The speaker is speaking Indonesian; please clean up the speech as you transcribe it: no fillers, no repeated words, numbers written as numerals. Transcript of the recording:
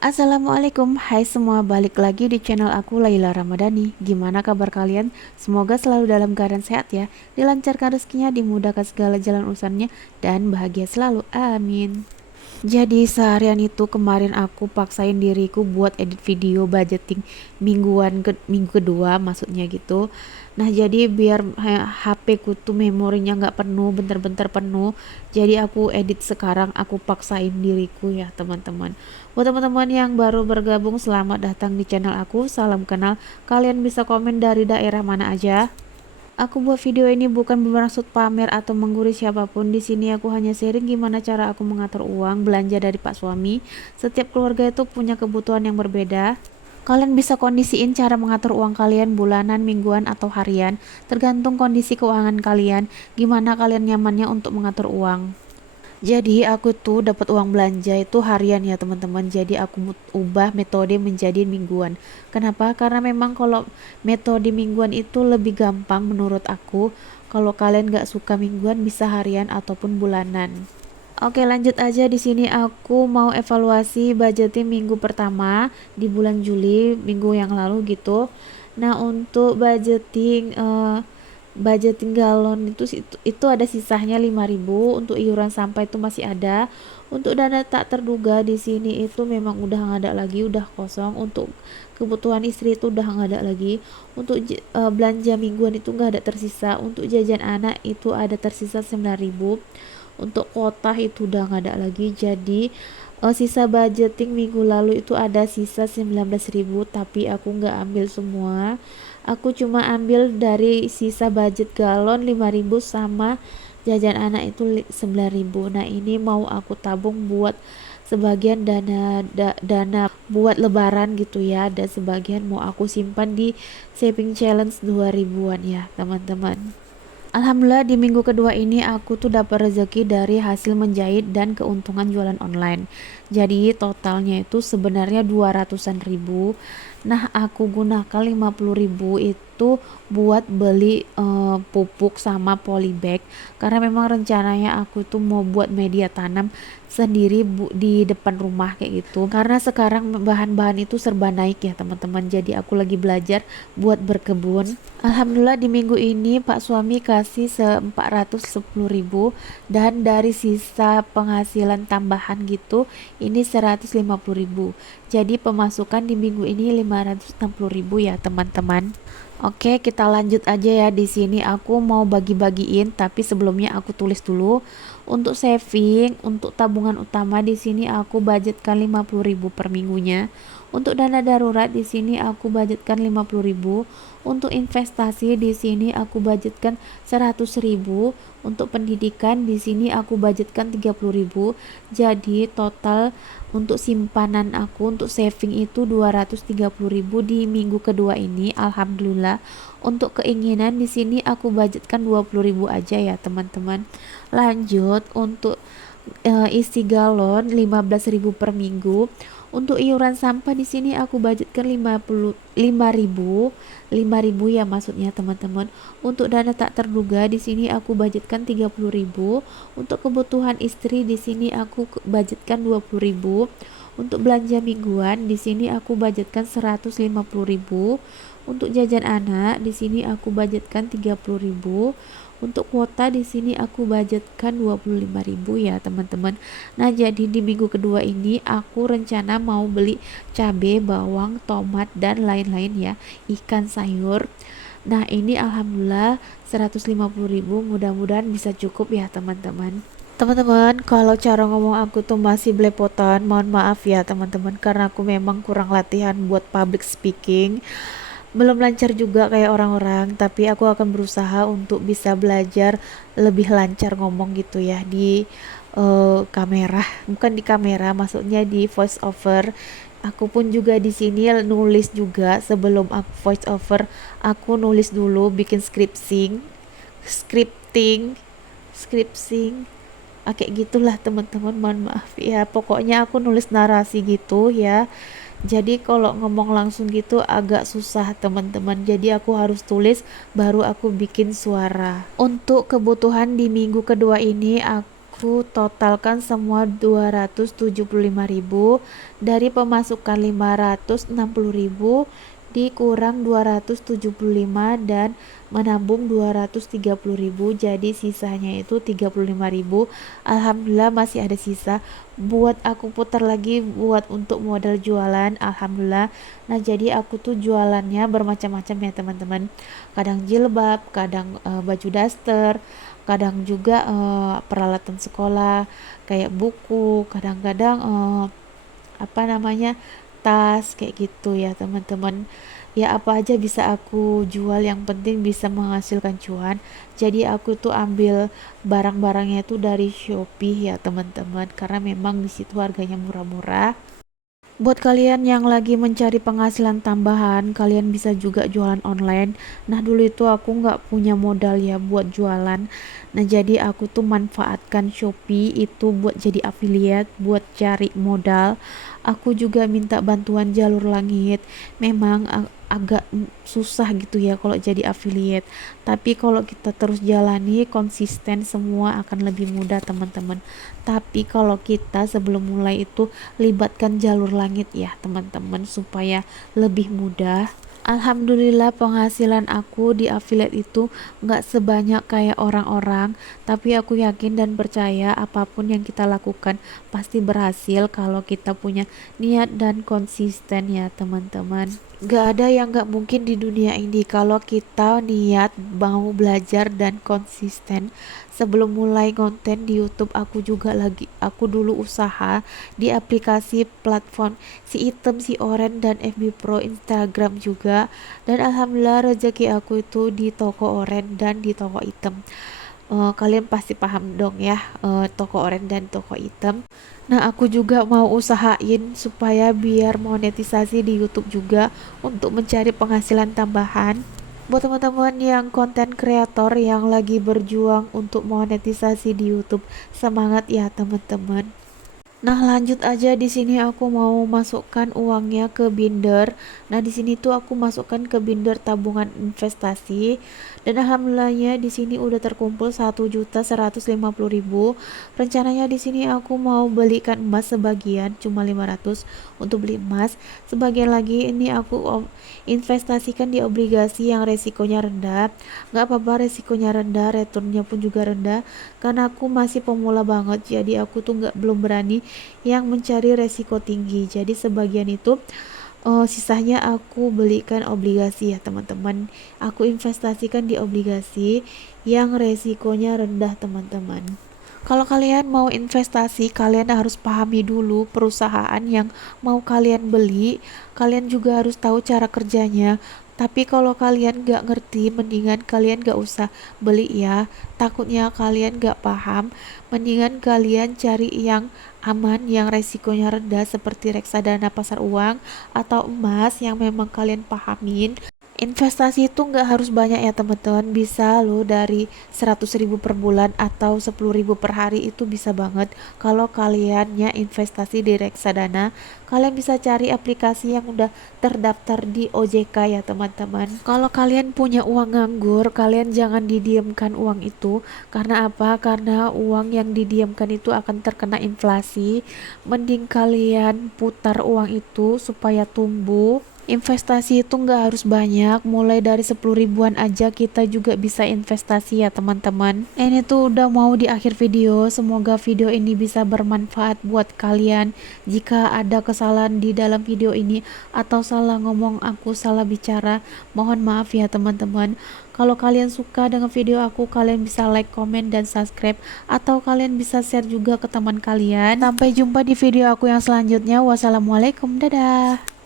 Assalamualaikum, hai semua, balik lagi di channel aku Laila Ramadhani. Gimana kabar kalian? Semoga selalu dalam keadaan sehat ya, dilancarkan rezekinya, dimudahkan segala jalan urusannya, dan bahagia selalu, amin. Jadi seharian itu kemarin aku paksain diriku buat edit video budgeting minggu kedua maksudnya gitu. Nah jadi biar HP ku tuh memorinya nggak penuh, bentar-bentar penuh. Jadi aku edit sekarang, aku paksain diriku ya teman-teman. Buat teman-teman yang baru bergabung, selamat datang di channel aku. Salam kenal. Kalian bisa komen dari daerah mana aja. Aku buat video ini bukan bermaksud pamer atau menggurui siapapun. Di sini aku hanya sharing gimana cara aku mengatur uang belanja dari Pak Suami. Setiap keluarga itu punya kebutuhan yang berbeda. Kalian bisa kondisiin cara mengatur uang kalian bulanan, mingguan, atau harian, tergantung kondisi keuangan kalian, gimana kalian nyamannya untuk mengatur uang. Jadi aku tuh dapat uang belanja itu harian ya teman-teman. Jadi aku ubah metode menjadi mingguan. Kenapa? Karena memang kalau metode mingguan itu lebih gampang menurut aku. Kalau kalian gak suka mingguan bisa harian ataupun bulanan. Oke, lanjut aja. Di sini aku mau evaluasi budgeting minggu pertama di bulan Juli minggu yang lalu gitu. Nah, untuk budgeting galon itu ada sisanya 5.000. Untuk iuran sampah itu masih ada. Untuk dana tak terduga di sini itu memang udah nggak ada lagi, udah kosong. Untuk kebutuhan istri itu udah nggak ada lagi. Untuk belanja mingguan itu nggak ada tersisa. Untuk jajan anak itu ada tersisa 9.000. Untuk kuota itu udah nggak ada lagi. Jadi sisa budgeting minggu lalu itu ada sisa 19.000, tapi aku nggak ambil semua. Aku cuma ambil dari sisa budget galon 5.000 sama jajan anak itu 9.000. Nah ini mau aku tabung buat sebagian dana buat lebaran gitu ya, dan sebagian mau aku simpan di saving challenge 2000-an ya teman-teman. Alhamdulillah di minggu kedua ini aku tuh dapat rezeki dari hasil menjahit dan keuntungan jualan online. Jadi totalnya itu sebenarnya 200-an ribu. Nah aku gunakan 50.000 itu buat beli pupuk sama polybag. Karena memang rencananya aku tuh mau buat media tanam sendiri di depan rumah kayak gitu. Karena sekarang bahan-bahan itu serba naik ya teman-teman. Jadi aku lagi belajar buat berkebun. Alhamdulillah di minggu ini Pak Suami kasih 410.000, dan dari sisa penghasilan tambahan gitu ini 150.000. Jadi pemasukan di minggu ini 560.000 ya teman-teman. Oke, kita lanjut aja ya. Di sini aku mau bagi-bagiin, tapi sebelumnya aku tulis dulu. Untuk saving, untuk tabungan utama di sini aku budgetkan 50.000 per minggunya. Untuk dana darurat di sini aku budgetkan 50.000. Untuk investasi di sini aku budgetkan 100.000. Untuk pendidikan di sini aku budgetkan 30.000. Jadi total untuk simpanan aku untuk saving itu 230.000 di minggu kedua ini. Alhamdulillah. Untuk keinginan di sini aku budgetkan 20.000 aja ya teman-teman. Lanjut untuk isi galon 15.000 per minggu. Untuk iuran sampah di sini aku budgetkan 5.000 ya maksudnya teman-teman. Untuk dana tak terduga di sini aku budgetkan 30.000. Untuk kebutuhan istri di sini aku budgetkan 20.000. Untuk belanja mingguan di sini aku budgetkan 150.000. Untuk jajan anak di sini aku budgetkan 30.000. Untuk kuota di sini aku budgetkan 25.000 ya teman-teman. Nah jadi di minggu kedua ini aku rencana mau beli cabai, bawang, tomat, dan lain-lain ya, ikan, sayur. Nah ini alhamdulillah 150.000, mudah-mudahan bisa cukup ya teman-teman. Teman-teman, kalau cara ngomong aku tuh masih belepotan, mohon maaf ya teman-teman, karena aku memang kurang latihan buat public speaking. Belum lancar juga kayak orang-orang, tapi aku akan berusaha untuk bisa belajar lebih lancar ngomong gitu ya di kamera, bukan di kamera, maksudnya di voice over. Aku pun juga di sini nulis juga sebelum aku voice over, aku nulis dulu, bikin scripting, scripting. Kayak gitulah teman-teman, mohon maaf ya. Pokoknya aku nulis narasi gitu ya. Jadi kalau ngomong langsung gitu agak susah teman-teman. Jadi aku harus tulis baru aku bikin suara. Untuk kebutuhan di minggu kedua ini aku totalkan semua 275.000 dari pemasukan 560.000 dikurang 275 dan menabung 230.000, jadi sisanya itu 35.000. Alhamdulillah masih ada sisa buat aku putar lagi buat untuk modal jualan. Alhamdulillah. Nah, jadi aku tuh jualannya bermacam-macam ya teman-teman, kadang jilbab, kadang baju daster, kadang juga peralatan sekolah kayak buku, kadang-kadang apa namanya, tas kayak gitu ya teman-teman. Ya apa aja bisa aku jual, yang penting bisa menghasilkan cuan. Jadi aku tuh ambil barang-barangnya tuh dari Shopee ya teman-teman, karena memang di situ harganya murah-murah. Buat kalian yang lagi mencari penghasilan tambahan, kalian bisa juga jualan online. Nah, dulu itu aku nggak punya modal ya buat jualan. Nah, jadi aku tuh manfaatkan Shopee itu buat jadi affiliate, buat cari modal. Aku juga minta bantuan jalur langit. Memang agak susah gitu ya kalau jadi affiliate. Tapi kalau kita terus jalani konsisten, semua akan lebih mudah teman-teman. Tapi kalau kita sebelum mulai itu libatkan jalur langit ya teman-teman, supaya lebih mudah. Alhamdulillah penghasilan aku di affiliate itu nggak sebanyak kayak orang-orang, tapi aku yakin dan percaya apapun yang kita lakukan pasti berhasil kalau kita punya niat dan konsisten ya teman-teman. Gak ada yang gak mungkin di dunia ini kalau kita niat mau belajar dan konsisten. Sebelum mulai konten di YouTube, aku dulu usaha di aplikasi platform si Item, si Oren, dan FB Pro, Instagram juga. Dan alhamdulillah rezeki aku itu di toko Oren dan di toko Item. Kalian pasti paham dong ya, toko Oren dan toko Item. Nah, aku juga mau usahain supaya biar monetisasi di YouTube juga untuk mencari penghasilan tambahan. Buat teman-teman yang konten kreator yang lagi berjuang untuk monetisasi di YouTube, semangat ya teman-teman. Nah, lanjut aja, di sini aku mau masukkan uangnya ke binder. Nah, di sini tuh aku masukkan ke binder tabungan investasi. Dan alhamdulillahnya di sini udah terkumpul 1.150.000. Rencananya di sini aku mau belikan emas sebagian, cuma 500 untuk beli emas. Sebagian lagi ini aku investasikan di obligasi yang resikonya rendah. Nggak apa-apa resikonya rendah, returnnya pun juga rendah. Karena aku masih pemula banget, jadi aku tuh belum berani yang mencari resiko tinggi. Jadi sebagian itu sisanya aku belikan obligasi ya teman-teman. Aku investasikan di obligasi yang resikonya rendah teman-teman. Kalau kalian mau investasi, kalian harus pahami dulu perusahaan yang mau kalian beli. Kalian juga harus tahu cara kerjanya. Tapi kalau kalian gak ngerti, mendingan kalian gak usah beli ya. Takutnya kalian gak paham. Mendingan kalian cari yang aman, yang resikonya rendah seperti reksadana pasar uang atau emas yang memang kalian pahamin. Investasi itu nggak harus banyak ya teman-teman, bisa loh dari 100.000 per bulan atau 10.000 per hari, itu bisa banget. Kalau kaliannya investasi di reksadana, kalian bisa cari aplikasi yang udah terdaftar di OJK ya teman-teman. Kalau kalian punya uang nganggur, kalian jangan didiamkan uang itu. Karena apa? Karena uang yang didiamkan itu akan terkena inflasi. Mending kalian putar uang itu supaya tumbuh. Investasi itu nggak harus banyak, mulai dari 10 ribuan aja kita juga bisa investasi ya teman-teman. Ini tuh udah mau di akhir video, semoga video ini bisa bermanfaat buat kalian. Jika ada kesalahan di dalam video ini atau salah ngomong, aku salah bicara, mohon maaf ya teman-teman. Kalau kalian suka dengan video aku, kalian bisa like, komen, dan subscribe, atau kalian bisa share juga ke teman kalian. Sampai jumpa di video aku yang selanjutnya. Wassalamualaikum, dadah.